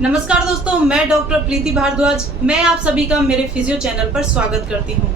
नमस्कार दोस्तों, मैं डॉक्टर प्रीति भारद्वाज। मैं आप सभी का मेरे फिजियो चैनल पर स्वागत करती हूँ।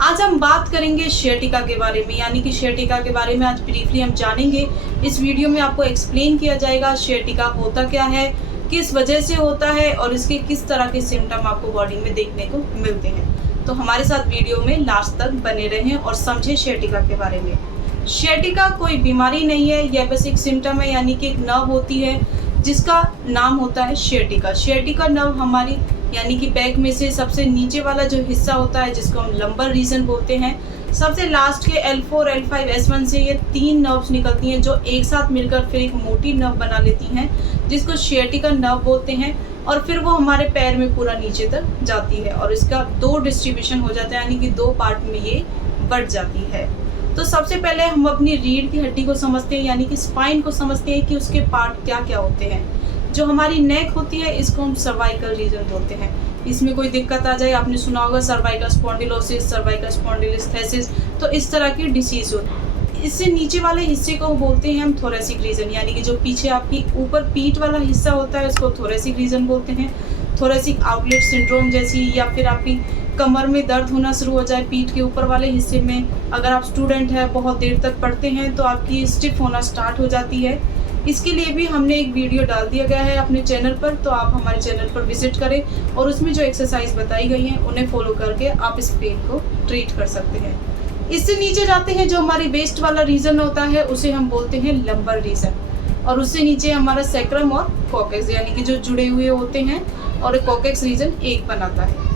आज हम बात करेंगे सियाटिका के बारे में, यानी कि सियाटिका के बारे में आज ब्रीफली हम जानेंगे। इस वीडियो में आपको एक्सप्लेन किया जाएगा सियाटिका होता क्या है, किस वजह से होता है और इसके किस तरह के सिम्टम आपको बॉडी में देखने को मिलते हैं। तो हमारे साथ वीडियो में लास्ट तक बने रहें और समझें सियाटिका के बारे में। सियाटिका कोई बीमारी नहीं है, यह बस एक सिम्टम है, यानी कि एक नर्व होती है जिसका नाम होता है सियाटिका। सियाटिका नर्व हमारी यानी कि बैक में से सबसे नीचे वाला जो हिस्सा होता है जिसको हम लंबर रीजन बोलते हैं, सबसे लास्ट के L4, L5, S1 से ये 3 नर्व्स निकलती हैं जो एक साथ मिलकर फिर एक मोटी नर्व बना लेती हैं जिसको सियाटिका नर्व बोलते हैं। और फिर वो हमारे पैर में पूरा नीचे तक जाती है और इसका 2 डिस्ट्रीब्यूशन हो जाता है, यानी कि 2 पार्ट में ये बढ़ जाती है। तो सबसे पहले हम अपनी रीढ़ की हड्डी को समझते हैं, यानी कि स्पाइन को समझते हैं कि उसके पार्ट क्या क्या होते हैं। जो हमारी नेक होती है इसको हम सर्वाइकल रीजन बोलते हैं। इसमें कोई दिक्कत आ जाए, आपने सुना होगा सर्वाइकल स्पॉन्डिलोसिस, सर्वाइकल स्पॉन्डिलोलिस्थेसिस, तो इस तरह की डिसीज होती है। इससे नीचे वाले हिस्से को बोलते हैं हम थोरेसिक रीजन, यानी कि जो पीछे आपकी ऊपर पीठ वाला हिस्सा होता है उसको थोरेसिक रीजन बोलते हैं। थोरेसिक आउटलेट सिंड्रोम जैसी, या फिर आपकी कमर में दर्द होना शुरू हो जाए पीठ के ऊपर वाले हिस्से में, अगर आप स्टूडेंट हैं बहुत देर तक पढ़ते हैं तो आपकी स्टिफ होना स्टार्ट हो जाती है। इसके लिए भी हमने एक वीडियो डाल दिया गया है अपने चैनल पर, तो आप हमारे चैनल पर विजिट करें और उसमें जो एक्सरसाइज बताई गई हैं उन्हें फॉलो करके आप इस पेन को ट्रीट कर सकते हैं। इससे नीचे जाते हैं, जो हमारी वेस्ट वाला रीजन होता है उसे हम बोलते हैं लंबर रीजन, और उससे नीचे हमारा सैक्रम और कॉकेक्स, यानी कि जो जुड़े हुए होते हैं, और कॉकेक्स रीजन एक बनाता है।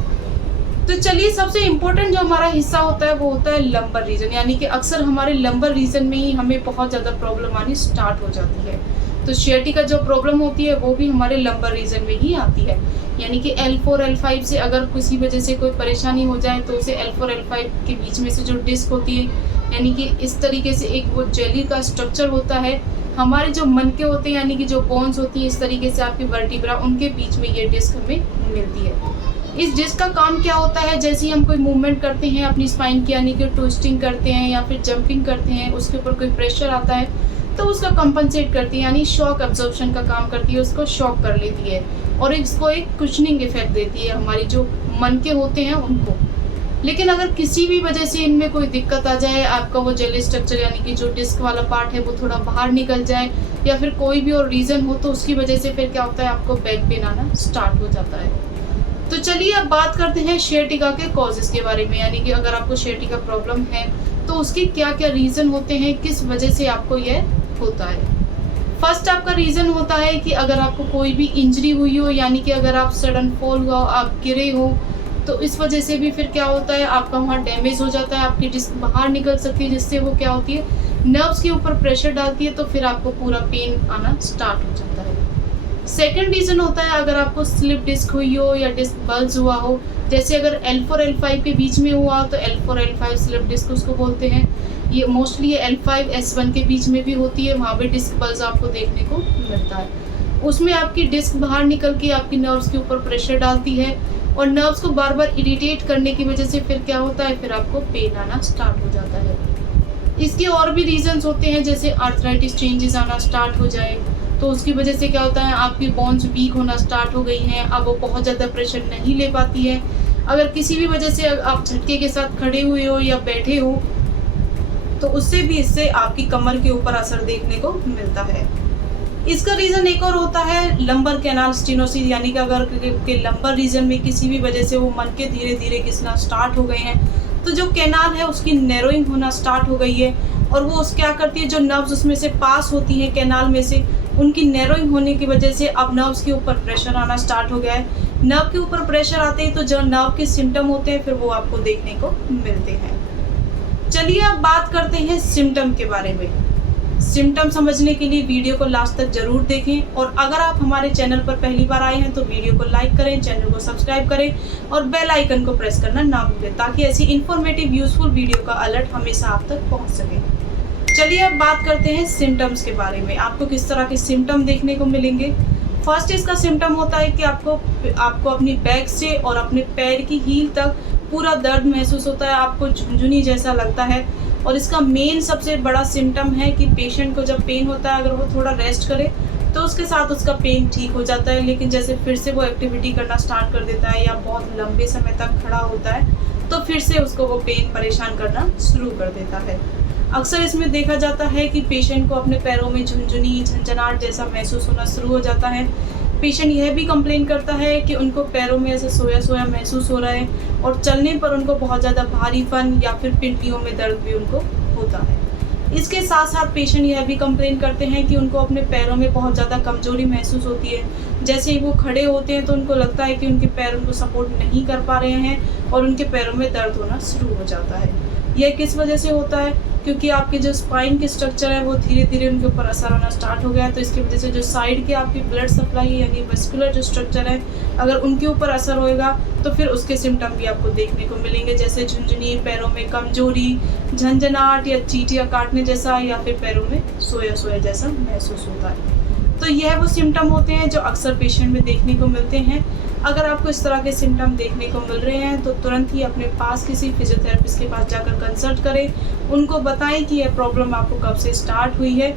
तो चलिए, सबसे इम्पोर्टेंट जो हमारा हिस्सा होता है वो होता है लंबर रीजन, यानी कि अक्सर हमारे लंबर रीजन में ही हमें बहुत ज़्यादा प्रॉब्लम आनी स्टार्ट हो जाती है। तो सियाटिका जो प्रॉब्लम होती है वो भी हमारे लंबर रीजन में ही आती है, यानी कि L4, L5 से अगर किसी वजह से कोई परेशानी हो जाए तो उसे L4, L5 के बीच में से जो डिस्क होती है, यानी कि इस तरीके से एक वो जेली का स्ट्रक्चर होता है। हमारे जो मनके होते हैं, यानी कि जो बोन्स होती हैं, इस तरीके से आपकी वर्टिब्रा, उनके बीच में ये डिस्क हमें मिलती है। इस डिस्क का काम क्या होता है, जैसे ही हम कोई मूवमेंट करते हैं अपनी स्पाइन की, यानी कि ट्विस्टिंग करते हैं या फिर जंपिंग करते हैं, उसके ऊपर कोई प्रेशर आता है तो उसका कंपनसेट करती है, यानी शॉक एब्जॉर्प्शन का काम करती है, उसको शॉक कर लेती है और इसको एक कुशनिंग इफेक्ट देती है हमारी जो मनके होते हैं उनको। लेकिन अगर किसी भी वजह से इनमें कोई दिक्कत आ जाए, आपका वो जेली स्ट्रक्चर यानी कि जो डिस्क वाला पार्ट है वो थोड़ा बाहर निकल जाए, या फिर कोई भी और रीज़न हो, तो उसकी वजह से फिर क्या होता है, आपको बैक पेन आना स्टार्ट हो जाता है। तो चलिए अब बात करते हैं सियाटिका के कॉजेस के बारे में, यानी कि अगर आपको सियाटिका प्रॉब्लम है तो उसके क्या क्या रीज़न होते हैं, किस वजह से आपको यह होता है। फर्स्ट आपका रीज़न होता है कि अगर आपको कोई भी इंजरी हुई हो, यानी कि अगर आप सडन फॉल हुआ, आप गिरे हो, तो इस वजह से भी फिर क्या होता है, आपका वहाँ डैमेज हो जाता है, आपकी डिस्क बाहर निकल सकती है, जिससे वो क्या होती है, नर्व्स के ऊपर प्रेशर डालती है, तो फिर आपको पूरा पेन आना स्टार्ट हो जाता है। सेकेंड रीज़न होता है अगर आपको स्लिप डिस्क हुई हो या डिस्क बल्ज हुआ हो, जैसे अगर L4, L5 के बीच में हुआ तो L4, L5 स्लिप डिस्क उसको बोलते हैं। ये मोस्टली ये L5, S1 के बीच में भी होती है, वहाँ पे डिस्क बल्ज आपको देखने को मिलता है। उसमें आपकी डिस्क बाहर निकल के आपकी नर्व्स के ऊपर प्रेशर डालती है और नर्व्स को बार बार इरिटेट करने की वजह से फिर क्या होता है, फिर आपको पेन आना स्टार्ट हो जाता है। इसके और भी रीजंस होते हैं, जैसे आर्थराइटिस चेंजेस आना स्टार्ट हो जाए, तो उसकी वजह से क्या होता है, आपकी बोन्स वीक होना स्टार्ट हो गई हैं, अब वो बहुत ज़्यादा प्रेशर नहीं ले पाती है। अगर किसी भी वजह से आप झटके के साथ खड़े हुए हो या बैठे हो तो उससे भी इससे आपकी कमर के ऊपर असर देखने को मिलता है। इसका रीज़न एक और होता है लंबर कैनाल स्टेनोसिस, यानी कि अगर के लंबर रीजन में किसी भी वजह से वो मनके धीरे धीरे घिसना स्टार्ट हो गए हैं, तो जो कैनाल है उसकी नैरोइंग होना स्टार्ट हो गई है, और वो क्या करती है, जो नर्व्स उसमें से पास होती हैं कैनाल में से, उनकी नैरोइंग होने की वजह से अब नर्व्स के ऊपर प्रेशर आना स्टार्ट हो गया है। नर्व के ऊपर प्रेशर आते ही तो जो नर्व के सिम्टम होते हैं फिर वो आपको देखने को मिलते हैं। चलिए अब बात करते हैं सिम्टम के बारे में। सिम्टम समझने के लिए वीडियो को लास्ट तक जरूर देखें, और अगर आप हमारे चैनल पर पहली बार आए हैं तो वीडियो को लाइक करें, चैनल को सब्सक्राइब करें और बेल आइकन को प्रेस करना ना भूलें, ताकि ऐसी इन्फॉर्मेटिव यूजफुल वीडियो का अलर्ट हमेशा आप तक पहुंच सके। चलिए अब बात करते हैं सिम्टम्स के बारे में। आपको किस तरह के सिम्टम देखने को मिलेंगे। फर्स्ट इसका सिम्टम होता है कि आपको अपनी बैक से और अपने पैर की हील तक पूरा दर्द महसूस होता है, आपको झुनझुनी जैसा लगता है। और इसका मेन सबसे बड़ा सिम्टम है कि पेशेंट को जब पेन होता है, अगर वो थोड़ा रेस्ट करे तो उसके साथ उसका पेन ठीक हो जाता है। लेकिन जैसे फिर से वो एक्टिविटी करना स्टार्ट कर देता है या बहुत लंबे समय तक खड़ा होता है तो फिर से उसको वो पेन परेशान करना शुरू कर देता है। अक्सर इसमें देखा जाता है कि पेशेंट को अपने पैरों में झुनझुनी, झंझनाहट जैसा महसूस होना शुरू हो जाता है। पेशेंट यह भी कंप्लेन करता है कि उनको पैरों में ऐसे सोया सोया महसूस हो रहा है और चलने पर उनको बहुत ज़्यादा भारीपन या फिर पिंडलियों में दर्द भी उनको होता है। इसके साथ साथ पेशेंट यह भी कंप्लेन करते हैं कि उनको अपने पैरों में बहुत ज़्यादा कमजोरी महसूस होती है। जैसे ही वो खड़े होते हैं तो उनको लगता है कि उनके पैर उनको सपोर्ट नहीं कर पा रहे हैं और उनके पैरों में दर्द होना शुरू हो जाता है। यह किस वजह से होता है? क्योंकि आपके जो स्पाइन के स्ट्रक्चर है वो धीरे धीरे उनके ऊपर असर होना स्टार्ट हो गया है। तो इसकी वजह से जो साइड के आपकी ब्लड सप्लाई है यानी मस्कुलर जो स्ट्रक्चर है, अगर उनके ऊपर असर होएगा तो फिर उसके सिम्टम भी आपको देखने को मिलेंगे, जैसे झुनझुनी, पैरों में कमजोरी, झंझनाहट या चींटियां काटने जैसा या फिर पैरों में सोया सोया जैसा महसूस होता है। तो यह वो सिम्टम होते हैं जो अक्सर पेशेंट में देखने को मिलते हैं। अगर आपको इस तरह के सिम्टम देखने को मिल रहे हैं तो तुरंत ही अपने पास किसी फिजियोथेरेपिस्ट के पास जाकर कंसल्ट करें। उनको बताएं कि यह प्रॉब्लम आपको कब से स्टार्ट हुई है।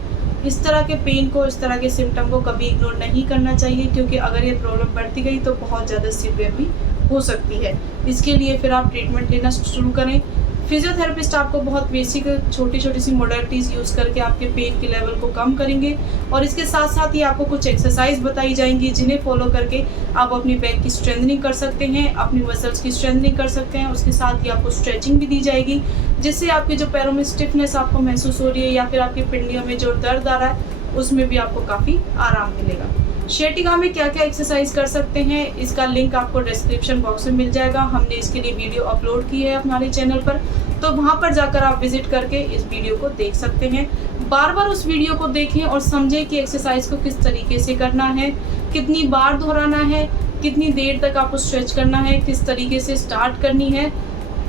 इस तरह के पेन को, इस तरह के सिम्टम को कभी इग्नोर नहीं करना चाहिए, क्योंकि अगर ये प्रॉब्लम बढ़ती गई तो बहुत ज़्यादा सीवियर भी हो सकती है। इसके लिए फिर आप ट्रीटमेंट लेना शुरू करें। फिजियोथेरेपिस्ट आपको बहुत बेसिक छोटी छोटी सी मॉडलिटीज़ यूज़ करके आपके पेन के लेवल को कम करेंगे और इसके साथ साथ ही आपको कुछ एक्सरसाइज बताई जाएंगी जिन्हें फॉलो करके आप अपनी बैक की स्ट्रेंथनिंग कर सकते हैं, अपनी मसल्स की स्ट्रेंथनिंग कर सकते हैं। उसके साथ ही आपको स्ट्रेचिंग भी दी जाएगी, जिससे आपके जो पैरों में स्टिफनेस आपको महसूस हो रही है या फिर आपकी पिंडलियों में जो दर्द आ रहा है उसमें भी आपको काफ़ी आराम मिलेगा। शेटिका में क्या क्या एक्सरसाइज कर सकते हैं इसका लिंक आपको डिस्क्रिप्शन बॉक्स में मिल जाएगा। हमने इसके लिए वीडियो अपलोड की है हमारे चैनल पर, तो वहाँ पर जाकर आप विजिट करके इस वीडियो को देख सकते हैं। बार बार उस वीडियो को देखें और समझें कि एक्सरसाइज को किस तरीके से करना है, कितनी बार दोहराना है, कितनी देर तक आपको स्ट्रेच करना है, किस तरीके से स्टार्ट करनी है।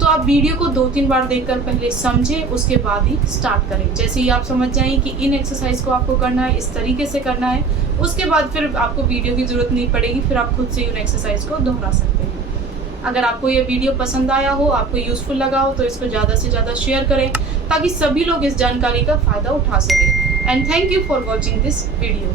तो आप वीडियो को 2-3 बार देखकर पहले समझें, उसके बाद ही स्टार्ट करें। जैसे ही आप समझ जाएं कि इन एक्सरसाइज को आपको करना है, इस तरीके से करना है, उसके बाद फिर आपको वीडियो की ज़रूरत नहीं पड़ेगी, फिर आप खुद से उन एक्सरसाइज को दोहरा सकते हैं। अगर आपको ये वीडियो पसंद आया हो, आपको यूज़फुल लगा हो, तो इसको ज़्यादा से ज़्यादा शेयर करें ताकि सभी लोग इस जानकारी का फ़ायदा उठा सकें। And thank you for watching this video.